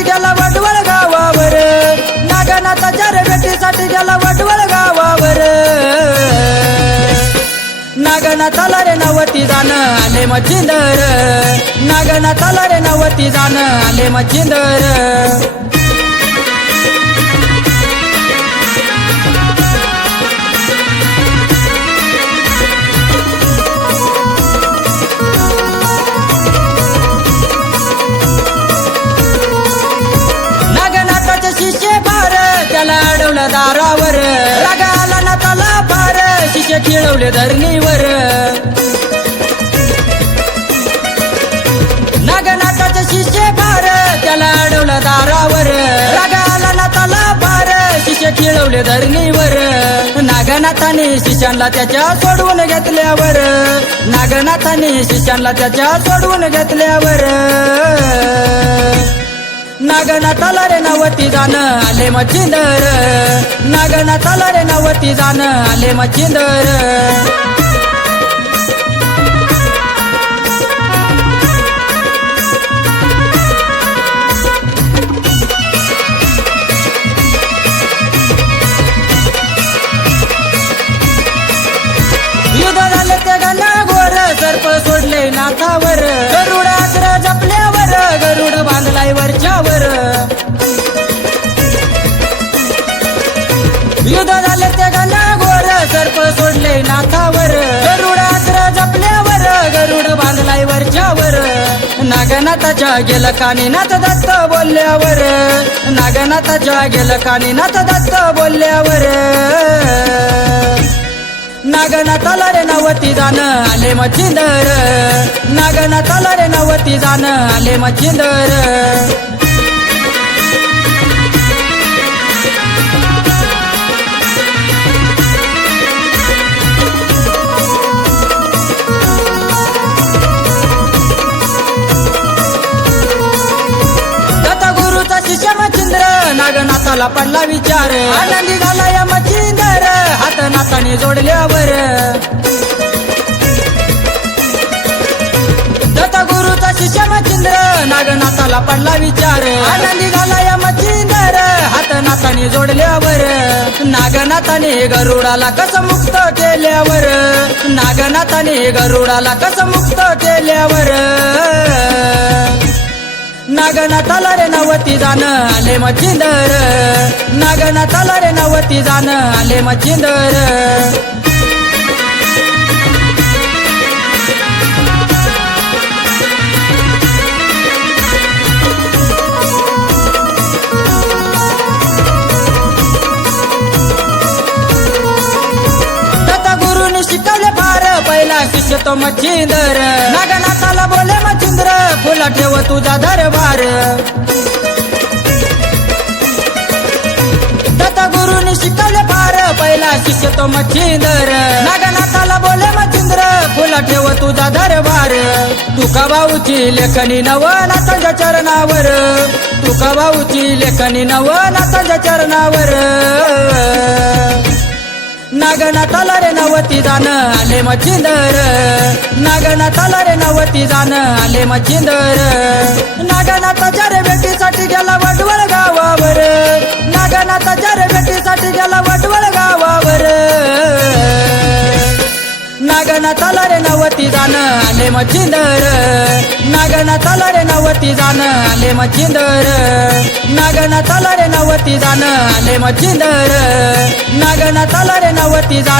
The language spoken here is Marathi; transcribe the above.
भेटीसाठी गेला वडवळ गावावर. नागनाथाच्या रे भेटीसाठी गेला वडवळ गावावर. नागनाथाला रे नवती जाण आले मच्छिंदर. नागनाथाला रे नवती जाणं आले मच्छिंदर. तिळवले धरणीवर. नागनाथाचे शिष्य भार त्याला अडवलं दारावर. रागा नाथाला भार शिष्य खिळवले धरणीवर. नागनाथाने शिष्यांना त्याच्या सोडवून घेतल्यावर. नागनाथाने शिष्यांना त्याच्या सोडवून घेतल्यावर. नागनाथाला रे नवती जाण आले मच्छिंदर. नागनाथाला रे नवती जाण आले मच्छिंदर. युद्ध झाले नागनाथाच्या गेलं कानी नाथ दत्त बोलल्यावर. नागनाथाच्या गेलं कानी नाथ दत्त बोलल्यावर. नागनाथाला रे नवती जाण आले मच्छिंदर. नागनाथाला रे नवती जाण आले मच्छिंदर. नागनाथाला पडला विचार. आनंदी झाला या मच्छिंदर हात नाताने जोडल्यावर. दत्त गुरुचा शिष्य मच्छिंद्र. नागनाथाला पडला विचार. आनंदी झाला या मच्छिंदर हात नाताने जोडल्यावर. नागनाथाने गरुडाला कसं मुक्त केल्यावर नागनाथाने गरुडाला कसं मुक्त केल्यावर. नागनाथाला रे नवती जाणं आले मच्छिंदर. नागनाथाला रे नवती जान आले मच्छिंदर. गुरुनी शिकवले फार पहिला शिष्य तो मच्छिंदर. नागना बोले मच्छिंद्र फुला ठेव तुझा दरबार. दत्त गुरुनी शिकवले फार पहिला शिष्य तो मच्छिंदर. नागनाथाला बोले मच्छिंद्र फुला ठेव तुझा दरबार. तुका भाऊची लेखणी नव नाथांच्या चरणावर. तुका भाऊची लेखणी नव नाथांच्या चरणावर. नागनाथाला नवती जाणं आले मच्छिंदर. नागनाथाला रे नवती जान आले मच्छिंदर. नागनाथाच्या रे बेटीसाठी गेला वडवळ गावावर. नागनाथाच्या रे बेटीसाठी गेला वडवळ गावावर. नागनाथाला रे नवती जाणं आले मच्छिंदर. नागनाथाला रे नवती जाणं आले मच्छिंदर. नागनाथाला रे नवती जान आले मच्छिंदर. नागनाथाला रे नवती जाणं